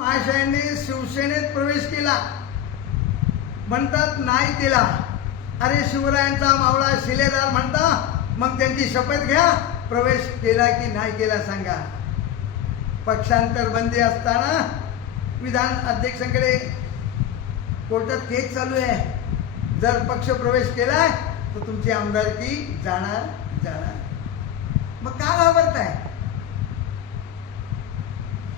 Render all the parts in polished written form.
महाशयांनी शिवसेनेत प्रवेश केला, म्हणतात नाही केला. अरे शिवरायांचा मावळा शिलेदार म्हणता, मग त्यांची शपथ घ्या, प्रवेश केला की नाही केला सांगा. पक्षांतर बंदी असताना विधान अध्यक्षांकडे कोर्टात केस चालू आहे, जर पक्ष प्रवेश केलाय तर तुमची आमदारकी जाणार. मग का घाबरताय?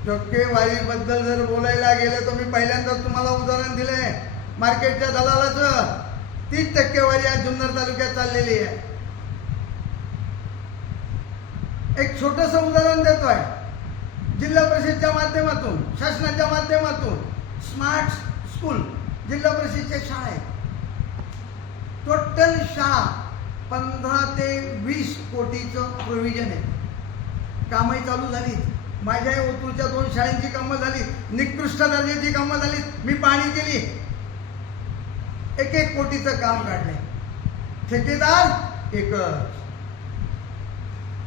टक्केवारीबद्दल जर बोलायला गेलं तर मी पहिल्यांदा तुम्हाला उदाहरण दिलंय. मार्केटच्या दलालाचं 30% आज जुन्नर तालुक्यात चाललेली आहे. एक छोटस उदाहरण देतोय. जिल्हा परिषदच्या माध्यमातून, शासनाच्या माध्यमातून स्मार्ट स्कूल जिल्हा परिषदच्या शाळा आहेत. टोटल शाळा 15 ते 20 कोटीचं प्रोव्हिजन आहे. कामही चालू झाली. माझ्या ओतूरच्या 2 शाळांची कामं झाली, निकृष्ट दर्जाची कामं झाली. मी पाहणी केली, 1-1 कोटीचं काम काढलंय. ठेकेदार एकच.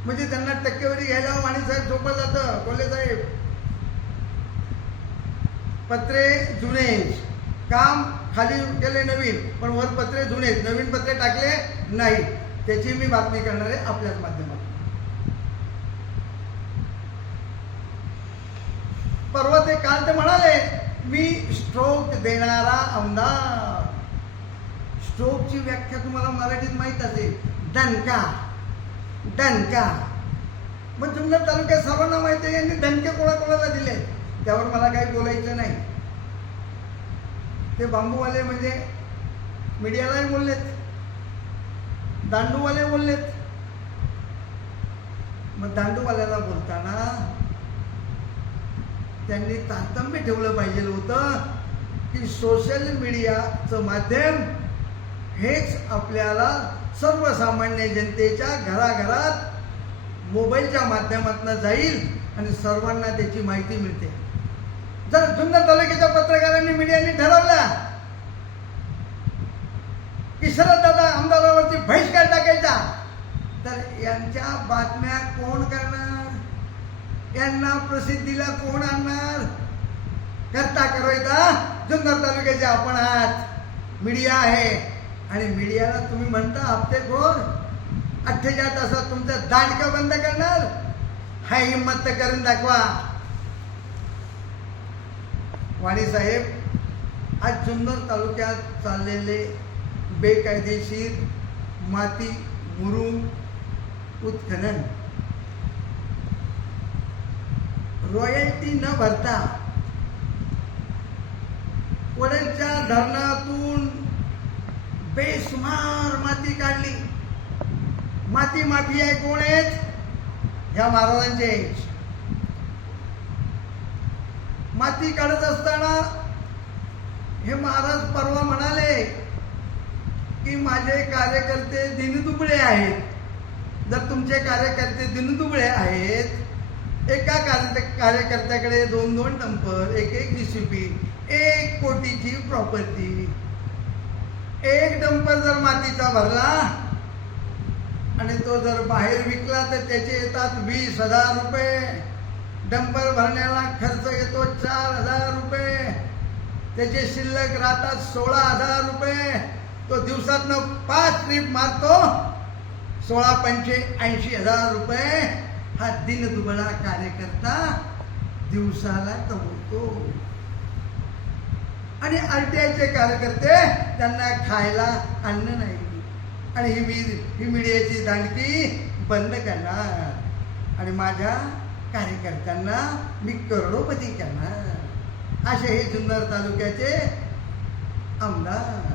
म्हणजे त्यांना टक्केवारी घ्यायला वाणी साहेब सोपं जातं. कोल्हे साहेब, पत्रे जुने, काम खाली केले नवीन, पण वर पत्रे जुने, नवीन पत्रे टाकले नाही. त्याची मी बातमी करणार आहे आपल्याच माध्यमातून. परवा ते काल ते म्हणाले मी स्ट्रोक देणारा आमदार. स्ट्रोकची व्याख्या तुम्हाला मराठीत माहित असेल, दणका. मग जुन्नर तालुक्यात सर्वांना माहिती आहे यांनी दणके कोणाकोणाला दिले, त्यावर मला काही बोलायचं नाही. ते बांबूवाले म्हणजे मीडियालाही बोललेत, दांडूवाले बोललेत. मग दांडूवाल्याला बोलताना त्यांनी तारतम्य ठेवलं पाहिजे होतं की सोशल मीडियाचं माध्यम हेच आपल्याला सर्वसामान्य जनतेच्या घराघरात मोबाईलच्या माध्यमातून जाईल आणि सर्वांना त्याची माहिती मिळते. जर जुन्नर तालुक्याच्या पत्रकारांनी, मीडियाने ठरवलं की शरददादा आमदारावरती बहिष्कार टाकायचा, तर यांच्या बातम्या कोण करणार? यांना प्रसिद्धीला कोण आणणार? करता करवायचा जुन्नर तालुक्याचे आपण आहात, मीडिया आहे. आणि मीडियाला तुम्ही म्हणता हप्तेखोर, 48 तासात तुमचं दांडकं बंद करणार. हा हिंमत तर करून दाखवा. वाणी साहेब, आज जुन्नर तालुक्यात चाललेले बेकायदेशीर माती मुरुम उत्खनन, रॉयल्टी न भरता वड्याच्या धरणातून बेसुमार माती काढली. माती माफिया कोण आहेत? ह्या महाराजांचे. माती काढत असताना हे महाराज परवा म्हणाले की माझे कार्यकर्ते दिनदुबळे आहेत. जर तुमचे कार्यकर्ते दिनदुबळे आहेत, एका कार्यकर्त्याकडे 2-2 डंपर, 1-1 जीसीबी, 1 कोटीची प्रॉपर्टी, 1 डंपर जर मातीचा भरला आणि तो जर बाहेर विकला तर त्याचे येतात 20,000 रुपये. डंपर भरण्याला खर्च येतो 4,000 रुपये. त्याचे शिल्लक राहतात 16,000 रुपये. तो दिवसातनं 5 ट्रिप मारतो, 16-5 80,000 रुपये हा दिनदुबळा कार्यकर्ता दिवसाला कमवतो. आणि आरटीआयचे कार्यकर्ते, त्यांना खायला अन्न नाही. आणि ही मीडियाची दांडकी बंद करणार आणि माझ्या कार्यकर्त्यांना मी करोडोपती करणार, असे हे जुन्नर तालुक्याचे आमदार.